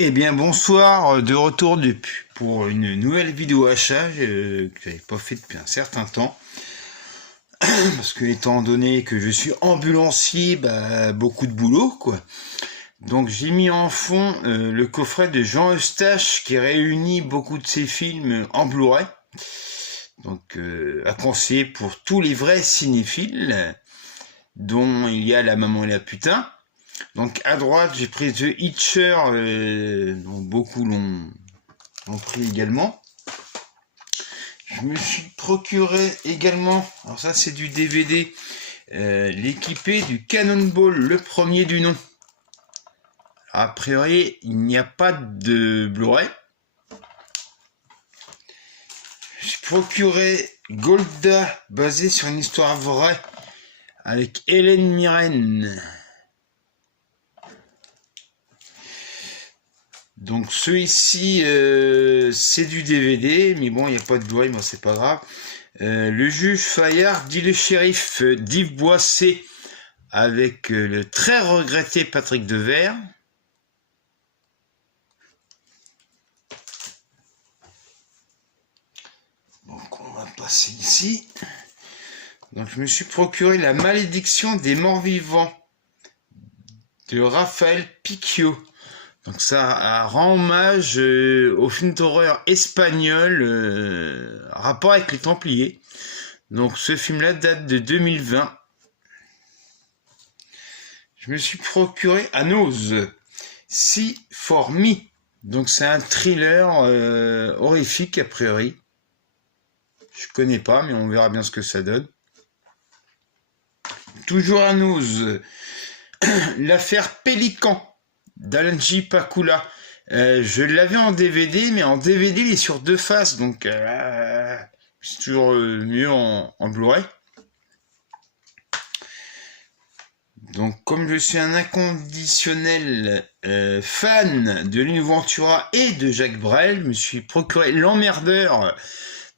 Eh bien bonsoir, de retour pour une nouvelle vidéo achat que j'avais pas fait depuis un certain temps. Parce que étant donné que je suis ambulancier, beaucoup de boulot quoi. Donc j'ai mis en fond le coffret de Jean Eustache qui réunit beaucoup de ses films en Blu-ray. Donc à conseiller pour tous les vrais cinéphiles, dont il y a La Maman et la Putain. Donc à droite, j'ai pris The Hitcher, dont beaucoup l'ont pris également. Je me suis procuré également, alors ça c'est du DVD, l'équipé du Cannonball, le premier du nom. A priori, il n'y a pas de Blu-ray. J'ai procuré Golda, basé sur une histoire vraie, avec Hélène Mirren. Donc celui-ci c'est du DVD, mais bon il n'y a pas de Blu-ray, moi c'est pas grave. Le juge Fayard dit le shérif d'Yves Boisset avec le très regretté Patrick Devers. Donc on va passer ici. Donc je me suis procuré La Malédiction des morts vivants de Raphaël Picchio. Donc ça rend hommage au film d'horreur espagnol rapport avec les Templiers. Donc ce film-là date de 2020. Je me suis procuré à Nose, See for Me. Donc c'est un thriller horrifique a priori. Je connais pas, mais on verra bien ce que ça donne. Toujours à Nose, l'affaire Pélican d'Alan J. Pakula. Je l'avais en DVD, mais en DVD il est sur deux faces, donc c'est toujours mieux en Blu-ray. Donc comme je suis un inconditionnel fan de Lino Ventura et de Jacques Brel, je me suis procuré L'Emmerdeur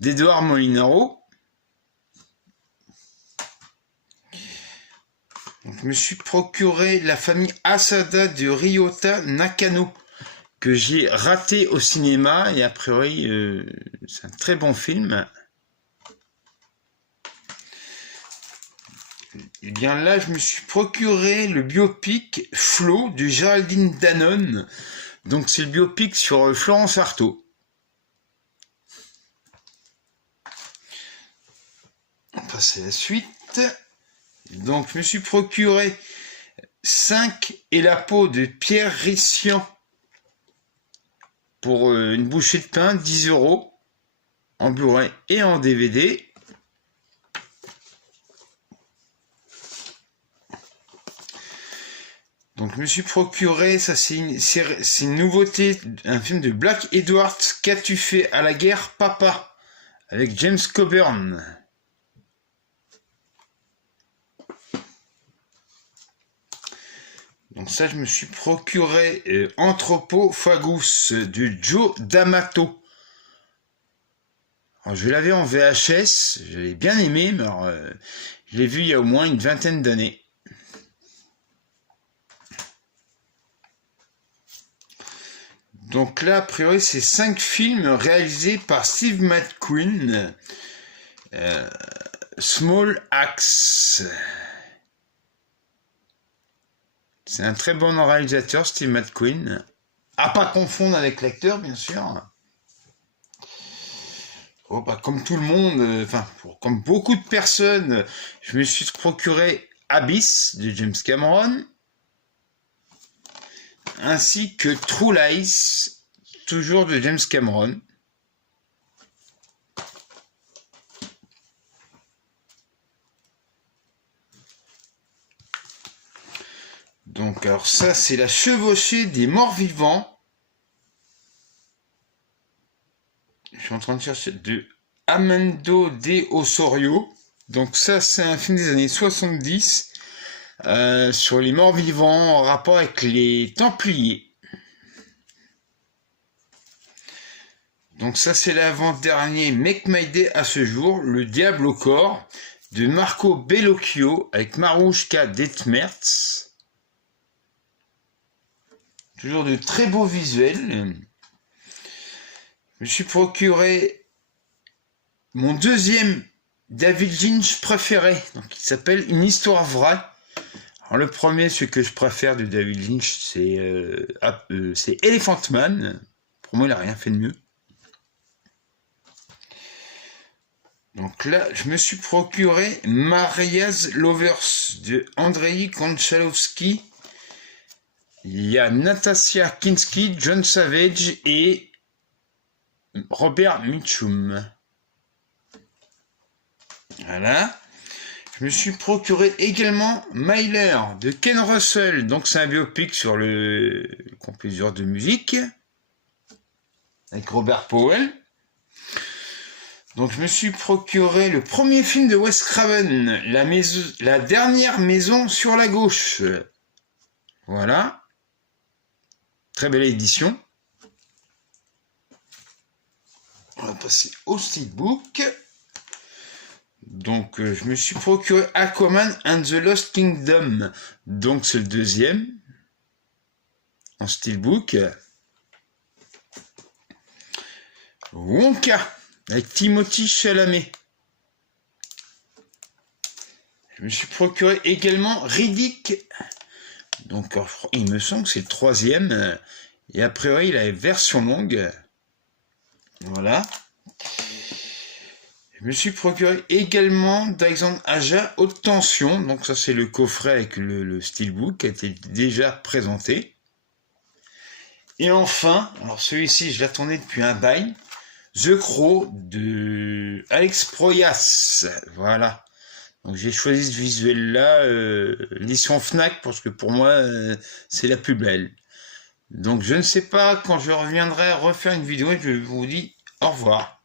d'Edouard Molinaro. Donc, je me suis procuré La famille Asada de Ryota Nakano, que j'ai raté au cinéma, et a priori c'est un très bon film. Et bien là, je me suis procuré le biopic Flo de Géraldine Danone. Donc c'est le biopic sur Florence Artaud. On passe à la suite. Donc je me suis procuré 5 et la peau de Pierre Rissian pour une bouchée de pain, 10 € en Blu-ray et en DVD. Donc je me suis procuré, ça c'est une nouveauté, un film de Black Edwards, Qu'as-tu fait à la guerre, papa, avec James Coburn. Donc ça, je me suis procuré Anthropophagus de Joe D'Amato. Alors, je l'avais en VHS, je l'ai bien aimé, mais alors, je l'ai vu il y a au moins une vingtaine d'années. Donc là, a priori, c'est 5 films réalisés par Steve McQueen. Small Axe. C'est un très bon réalisateur, Steve McQueen. À pas confondre avec l'acteur, bien sûr. Oh, comme tout le monde, comme beaucoup de personnes, je me suis procuré Abyss de James Cameron, ainsi que True Lies, toujours de James Cameron. Donc, alors ça, c'est La chevauchée des morts vivants. Je suis en train de chercher de Amando de Osorio. Donc ça, c'est un film des années 70 sur les morts vivants en rapport avec les Templiers. Donc ça, c'est l'avant-dernier Make My Day à ce jour, Le diable au corps, de Marco Bellocchio avec Marouchka Detmerz. toujours de très beaux visuels. Je me suis procuré mon deuxième David Lynch préféré, donc il s'appelle Une histoire vraie. Alors le premier, ce que je préfère de David Lynch, c'est Elephant Man. Pour moi, il n'a rien fait de mieux. Donc là, je me suis procuré Maria's Lovers de Andrei Konchalovsky. Il y a Nastasia Kinski, John Savage et Robert Mitchum. Voilà. Je me suis procuré également Myler de Ken Russell. Donc c'est un biopic sur le compositeur de musique avec Robert Powell. Donc je me suis procuré le premier film de Wes Craven, la dernière maison sur la gauche. Voilà. Très belle édition. On va passer au steelbook. Donc je me suis procuré Aquaman and the Lost Kingdom. Donc c'est le deuxième en steelbook. Wonka avec Timothée Chalamet. Je me suis procuré également Riddick. Donc il me semble que c'est le troisième. Et a priori il a une version longue. Voilà. Je me suis procuré également d'Alexandre Aja Haute Tension. Donc ça c'est le coffret avec le steelbook qui a été déjà présenté. Et enfin, alors celui-ci je l'attendais depuis un bail. The Crow de Alex Proyas. Voilà. Donc j'ai choisi ce visuel-là, l'édition Fnac, parce que pour moi, c'est la plus belle. Donc je ne sais pas quand je reviendrai refaire une vidéo, je vous dis au revoir.